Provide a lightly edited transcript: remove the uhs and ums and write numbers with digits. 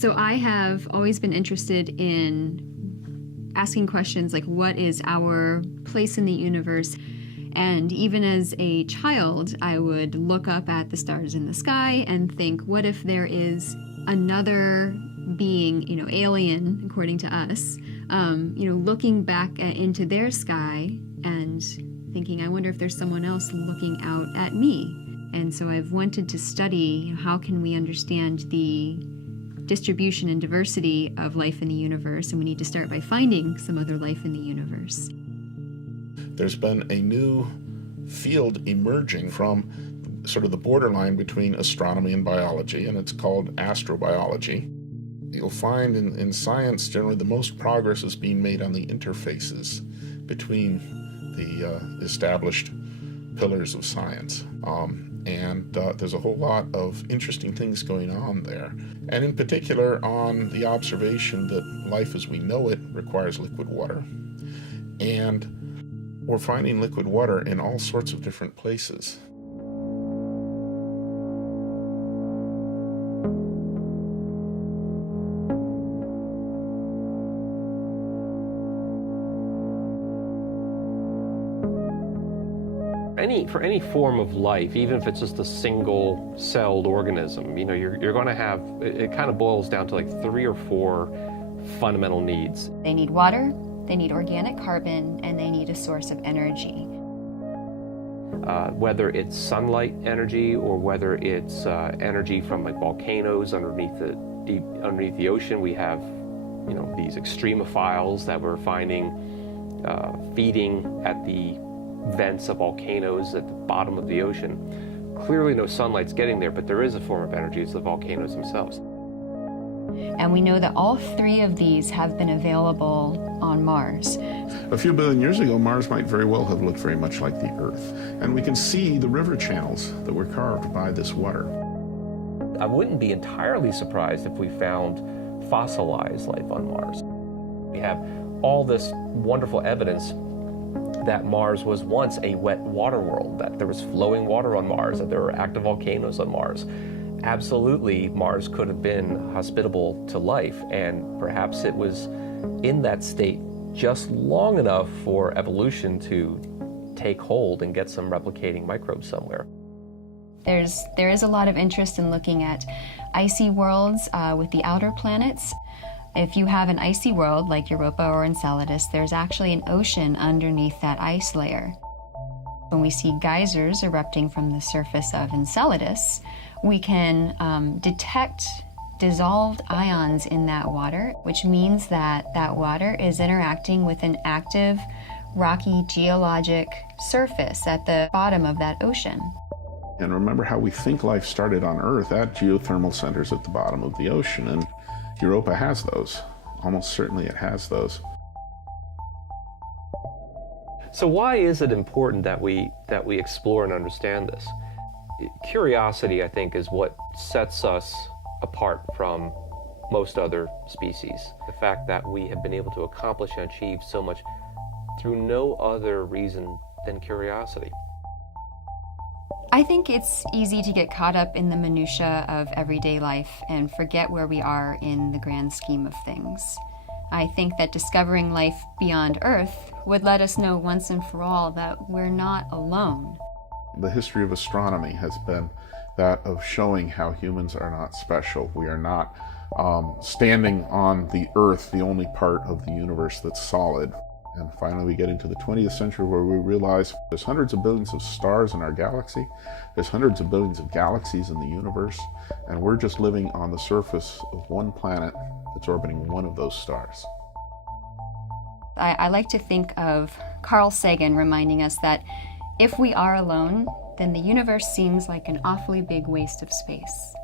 So I have always been interested in asking questions like, what is our place in the universe? And even as a child, I would look up at the stars in the sky and think, what if there is another being, alien, according to us, looking back into their sky and thinking, I wonder if there's someone else looking out at me. And so I've wanted to study how can we understand the distribution and diversity of life in the universe, and we need to start by finding some other life in the universe. There's been a new field emerging from sort of the borderline between astronomy and biology, and it's called astrobiology. You'll find in science generally the most progress is being made on the interfaces between the established pillars of science. And there's a whole lot of interesting things going on there. And in particular on the observation that life as we know it requires liquid water. And we're finding liquid water in all sorts of different places. For any form of life, even if it's just a single-celled organism, you're going to have, it kind of boils down to like 3 or 4 fundamental needs. They need water, they need organic carbon, and they need a source of energy. Whether it's sunlight energy or whether it's energy from like volcanoes underneath the ocean, we have these extremophiles that we're finding feeding at the vents of volcanoes at the bottom of the ocean. Clearly no sunlight's getting there, but there is a form of energy. It's the volcanoes themselves. And we know that all 3 of these have been available on Mars. A few billion years ago, Mars might very well have looked very much like the Earth. And we can see the river channels that were carved by this water. I wouldn't be entirely surprised if we found fossilized life on Mars. We have all this wonderful evidence that Mars was once a wet water world, that there was flowing water on Mars, that there were active volcanoes on Mars. Absolutely, Mars could have been hospitable to life, and perhaps it was in that state just long enough for evolution to take hold and get some replicating microbes somewhere. There is a lot of interest in looking at icy worlds with the outer planets. If you have an icy world like Europa or Enceladus, there's actually an ocean underneath that ice layer. When we see geysers erupting from the surface of Enceladus, we can detect dissolved ions in that water, which means that that water is interacting with an active, rocky geologic surface at the bottom of that ocean. And remember how we think life started on Earth, that geothermal centers at the bottom of the ocean, and Europa has those. Almost certainly it has those. So why is it important that we explore and understand this? Curiosity, I think, is what sets us apart from most other species. The fact that we have been able to accomplish and achieve so much through no other reason than curiosity. I think it's easy to get caught up in the minutia of everyday life and forget where we are in the grand scheme of things. I think that discovering life beyond Earth would let us know once and for all that we're not alone. The history of astronomy has been that of showing how humans are not special. We are not standing on the Earth, the only part of the universe that's solid. And finally we get into the 20th century where we realize there's hundreds of billions of stars in our galaxy, there's hundreds of billions of galaxies in the universe, and we're just living on the surface of one planet that's orbiting one of those stars. I like to think of Carl Sagan reminding us that if we are alone, then the universe seems like an awfully big waste of space.